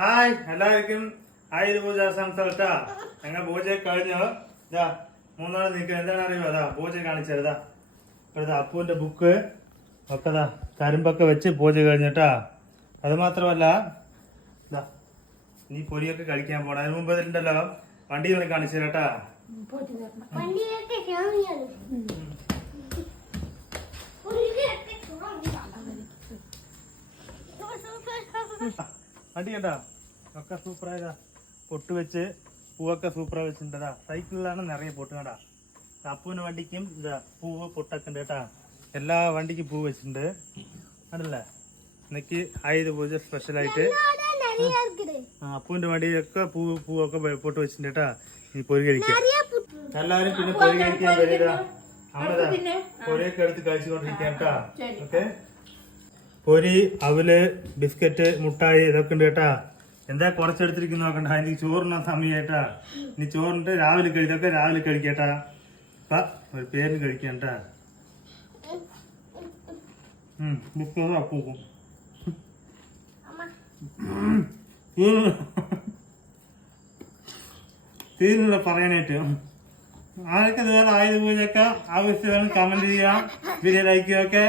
Hi എല്ലാവർക്കും ആയുധ പൂജ ആശംസകൾ. ഞങ്ങൾ പൂജ കഴിഞ്ഞു. ഇതാ മൂന്നാൾ നിൽക്കുന്നത് എന്താണ് അറിയുമോ? അതാ പൂജ കാണിച്ചതാ. ഇപ്പോഴത്തെ അപ്പുവിന്റെ ബുക്ക് ഒക്കെ ഇതാ കരിമ്പൊക്കെ വെച്ച് പൂജ കഴിഞ്ഞിട്ടാ. അത് മാത്രമല്ല ഇതാ നീ പൊരിയൊക്കെ കഴിക്കാൻ പോണം. അതിന് മുമ്പ് ഉണ്ടല്ലോ വണ്ടികൾ കാണിച്ചു തരാട്ടാ. വണ്ടി കേട്ടാ ഒക്കെ സൂപ്പറായതാ. പൊട്ട് വെച്ച് പൂവൊക്കെ സൂപ്പറായി വെച്ചിട്ടുണ്ടാ. സൈക്കിളിലാണ് നിറയെ പൊട്ട് കണ്ടാ. അപ്പൂവിന്റെ വണ്ടിക്കും ഇതാ പൂവ് പൊട്ടൊക്കെ ഉണ്ട് കേട്ടാ. എല്ലാ വണ്ടിക്കും പൂവ് വെച്ചിട്ടുണ്ട് കണ്ടല്ലേ. എനിക്ക് ആയുധ പൂജ സ്പെഷ്യലായിട്ട് അപ്പൂവിന്റെ വണ്ടിയൊക്കെ പൂവൊക്കെ പൊട്ട് വെച്ചിട്ടുണ്ട് കേട്ടാ. ഇനി പൊരി കഴിക്കാം എല്ലാവരും. പിന്നെ പൊരി കഴിക്കാൻ വരിക. അമ്മതാ പൊരിയൊക്കെ എടുത്ത് കഴിച്ചുകൊണ്ടിരിക്കാം കേട്ടാ. ഓക്കെ, പൊരി, അവല്, ബിസ്ക്കറ്റ്, മുട്ടായി ഇതൊക്കെ ഉണ്ട് കേട്ടാ. എന്താ കുറച്ചെടുത്തിരിക്കുന്ന നോക്കണ്ട. എനിക്ക് ചോറിന സമയമായിട്ടാ. ഇനി ചോറിട്ട് രാവിലെ കഴിക്കൊക്കെ രാവിലെ കഴിക്കട്ടാ. ഒരു പേരിന് കഴിക്കട്ടാ. ബുക്കും അപ്പൂക്കും തീരുന്നില്ല പറയാനായിട്ട്. ആരൊക്കെ ഇതുപോലെ ആയുധ പൂജയൊക്കെ ആവശ്യമാണ് കമന്റ് ചെയ്യാം, വീഡിയോ ലൈക്ക് ഒക്കെ.